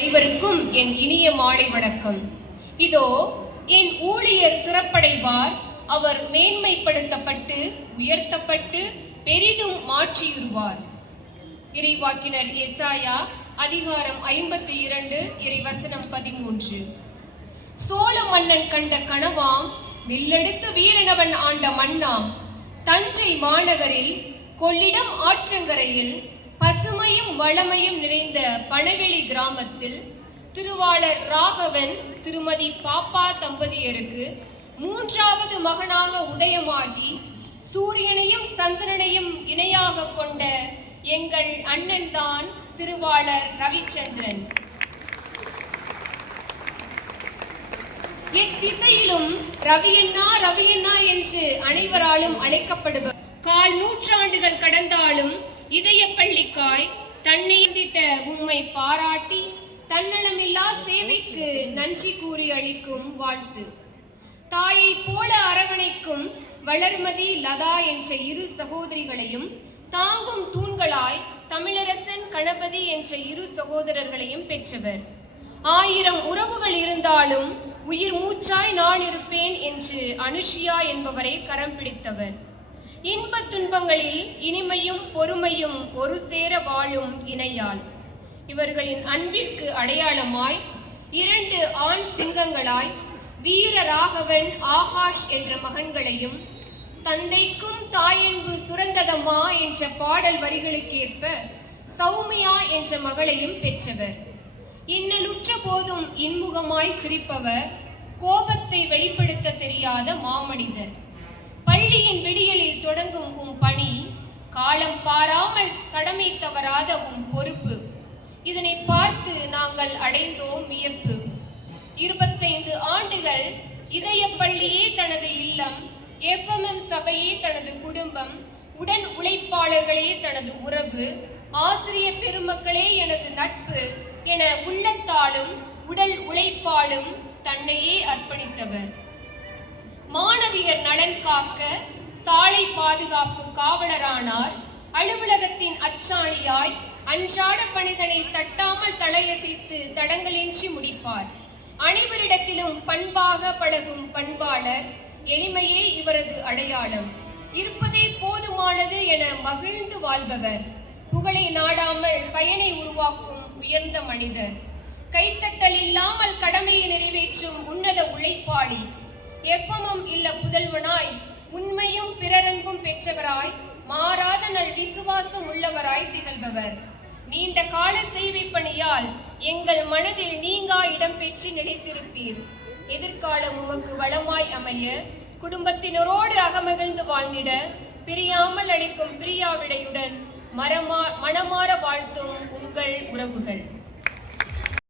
அனைவருக்கும் என் இனிய மாலை வணக்கம். இதோ என் ஊழியர் சிறப்படைவார், அவர் மேன்மைப்படுத்தப்பட்டு உயர்த்தப்பட்டு பெரிதும் மாற்றியுறுவார். இறைவாக்கினர் எசாயா அதிகாரம் 52 இறைவசனம் 13. சோழ மன்னன் கண்ட கனவாம், வில்லெடுத்து வீரனவன் ஆண்ட மண்ணாம், தஞ்சை மாநகரில் கொள்ளிடம் ஆற்றங்கரையில் பசுமையும் வளமையும் நிறைந்த பனவெளி கிராமத்தில் திருவாளர் ராகவன் திருமதி பாப்பா தம்பதியருக்கு 3வது மகனாக உதயமாகி சூரியனையும் சந்திரனையும் இணையாக கொண்ட எங்கள் அண்ணன் தான் திருவாளர் ரவிச்சந்திரன். எத்திசையிலும் ரவியண்ணா ரவியண்ணா என்று அனைவராலும் அழைக்கப்படுபவர். 4 நூற்றாண்டுகள் கடந்தாலும் இதய பள்ளிக்காய் தன்னை சந்தித்த உம்மை பாராட்டி தன்னலமில்லா சேவைக்கு நன்றி கூறி அளிக்கும் வாழ்த்து. தாயை போல அரவணைக்கும் வளர்மதி லதா என்ற 2 சகோதரிகளையும் தாங்கும் தூண்களாய் தமிழரசன் கணபதி என்ற 2 சகோதரர்களையும் பெற்றவர். 1000 உறவுகள் இருந்தாலும் உயிர் மூச்சாய் நான் இருப்பேன் என்று அனுஷியா என்பவரை கரம் பிடித்தவர். இன்பத் துன்பங்களில் இனிமையும் பொறுமையும் ஒரு சேர வாழும் இணையால். இவர்களின் அன்பிற்கு அடையாளமாய் 2 ஆண் சிங்கங்களாய் வீர ராகவன் ஆகாஷ் என்ற மகன்களையும் தந்தைக்கும் தாயன்பு சுரந்ததம்மா என்ற பாடல் வரிகளுக்கேற்ப சௌமியா என்ற மகளையும் பெற்றவர். இன்னலுற்ற போதும் இன்முகமாய் சிரிப்பவர், கோபத்தை வெளிப்படுத்த தெரியாத மாமனிதர். பள்ளியின் விடியலில் தொடங்கும் உம் பணி, காலம் பாராமல் கடமை தவறாத உம் பொறுப்பு, இதனை பார்த்து நாங்கள் அடைந்தோம் வியப்பு. 25 ஆண்டுகள் இதய பள்ளியே தனது இல்லம், FMM சபையே தனது குடும்பம், உடன் உழைப்பாளர்களே தனது உறவு, ஆசிரிய பெருமக்களே எனது நட்பு என உள்ளத்தாலும் உடல் உழைப்பாலும் தன்னையே அர்ப்பணித்தவர். மாணவியர் நலன் காக்க சாலை பாதுகாப்பு காவலரானார். அலுவலகத்தின் அச்சாணியாய் அன்றாட பணிதனை தட்டாமல் தலையசைத்து தடங்களின்றி முடிப்பார். அனைவரிடத்திலும் பண்பாக பழகும் பண்பாளர். எளிமையே இவரது அடையாளம். இருப்பதே போதுமானது என மகிழ்ந்து வாழ்பவர். புகழை நாடாமல் பயனை உருவாக்கும் உயர்ந்த மனிதர். கைத்தட்டல் இல்லாமல் கடமையை நிறைவேற்றும் உன்னத உழைப்பாளி. FMM இல்ல புதல்வனாய் உண்மையும் பிறரன்பும் பெற்றவராய் மாறாத நல் விசுவாசம் உள்ளவராய் திகழ்பவர். நீண்ட கால சேவை பணியால் எங்கள் மனதில் நீங்கா இடம் பெற்று நிலைத்திருப்பீர். எதிர்காலம் உமக்கு வளமாய் அமைய, குடும்பத்தினரோடு அகமகிழ்ந்து வாழ்ந்திட, பிரியாமல் அளிக்கும் பிரியாவிடையுடன் மனமாற வாழ்த்தும் உங்கள் உறவுகள்.